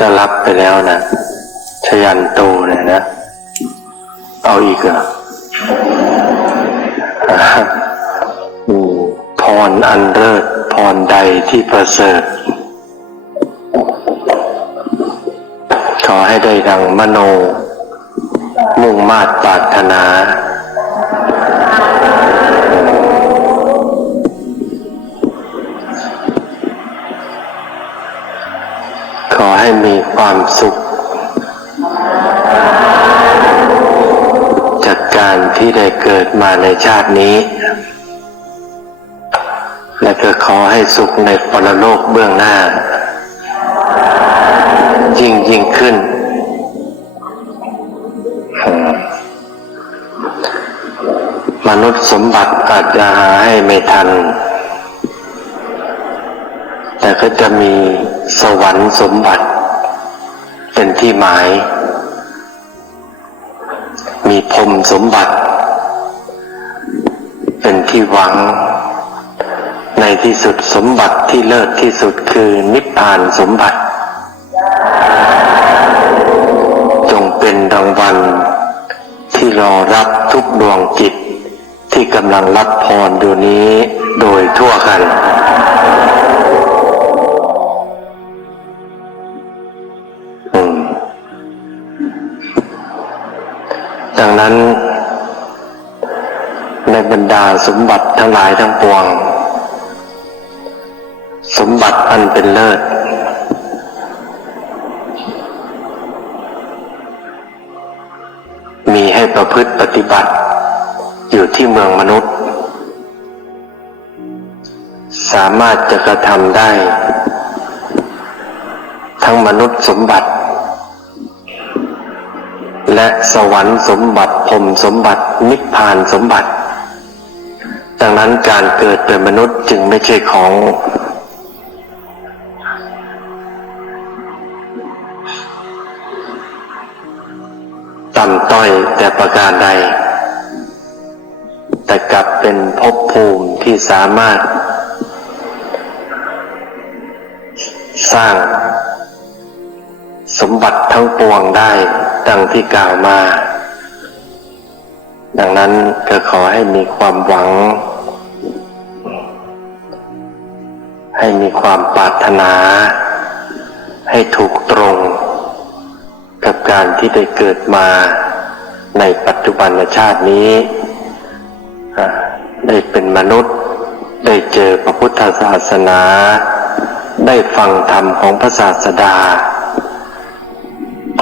พรก็รับไปแล้วนะชยันโตเนี่ยนะ เอาอีกเหรออ่อืมพรอันเลิศพรใดที่ประเสริฐขอให้ได้ดังมโน มุ่งมาตรปรารถนา ให้มีความสุข จากการที่ได้เกิดมาในชาตินี้ และก็ขอให้สุขในปรโลกเบื้องหน้า ยิ่งยิ่งขึ้น มนุษย์สมบัติอาจจะหาให้ไม่ทัน ก็จะมีสวรรค์สมบัติ เป็นที่หมาย มีพรมสมบัติ เป็นที่หวัง ในที่สุดสมบัติที่เลิศที่สุดคือนิพพานสมบัติ จงเป็นรางวัลที่รอรับทุกดวงจิตที่กำลังรับพรอยู่นี้โดยทั่วกัน ดังนั้น ในบรรดาสมบัติทั้งหลายทั้งปวง สมบัติอันเป็นเลิศ มีให้ประพฤติปฏิบัติอยู่ที่เมืองมนุษย์ สามารถจะกระทำได้ ทั้งมนุษย์สมบัติ และสวรรค์สมบัติพรมสมบัตินิพพานสมบัติ ดังนั้นการเกิดเป็นมนุษย์จึงไม่ใช่ของต่ำต้อยแต่ประการใด แต่กลับเป็นภพภูมิที่สามารถ สร้างสมบัติทั้งปวงได้ ดังที่กล่าวมา ดังนั้นก็ขอให้มีความหวัง ให้มีความปรารถนา ให้ถูกตรง กับการที่ได้เกิดมาในปัจจุบันชาตินี้ ได้เป็นมนุษย์ ได้เจอพระพุทธศาสนา ได้ฟังธรรมของพระศาสดา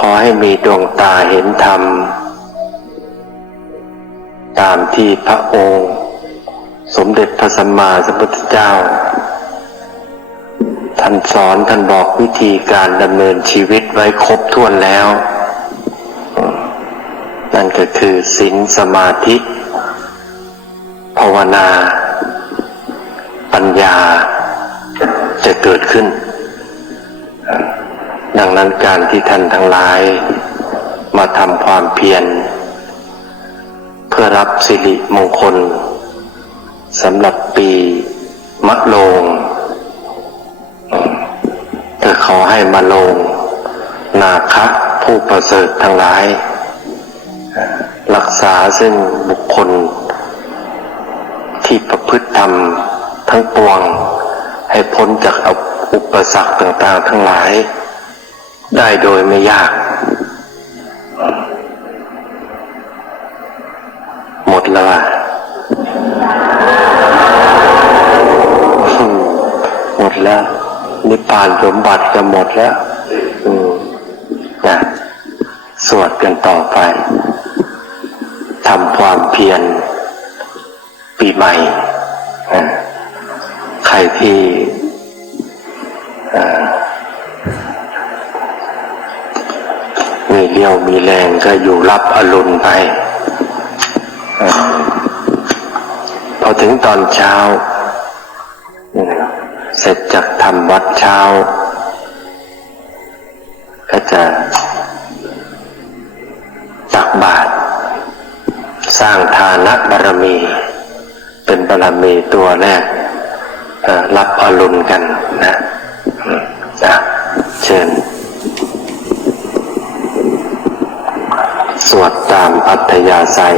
อให้มีดวงตาเห็นธรรม ตามที่พระองค์ สมเด็จพระสัมมาสัมพุทธเจ้า ท่านสอนท่านบอกวิธีการดำเนินชีวิตไว้ครบถ้วนแล้ว นั่นก็คือศีลสมาธิภาวนา ปัญญาจะเกิดขึ้น ดังนั้นการที่ท่านทั้งหลาย มาทำความเพียร เพื่อรับสิริมงคลสำหรับปีมะโรงก็ขอให้มาลง นาคะผู้ประเสริฐทั้งหลาย รักษาซึ่งบุคคล ที่ประพฤติธรรมทั้งปวง ให้พ้นจากอุปสรรคต่างๆ ทั้งหลาย ได้โดยไม่ยาก หมดแล้วอะหมดแล้ว นิพพานสมบัติจะหมดแล้วอืมนะสวดกันต่อไปทำความเพียรปีใหม่ ใครที่ เรี่ยวมีแรงก็อยู่รับอรุณไปพอถึงตอนเช้า เสร็จจากทำวัดเช้า ก็จะตักบาตรสร้างทานะบารมี เป็นบารมีตัวแรกรับอรุณกันนะอืมนะเชิญ สวดตามอัธยาศัย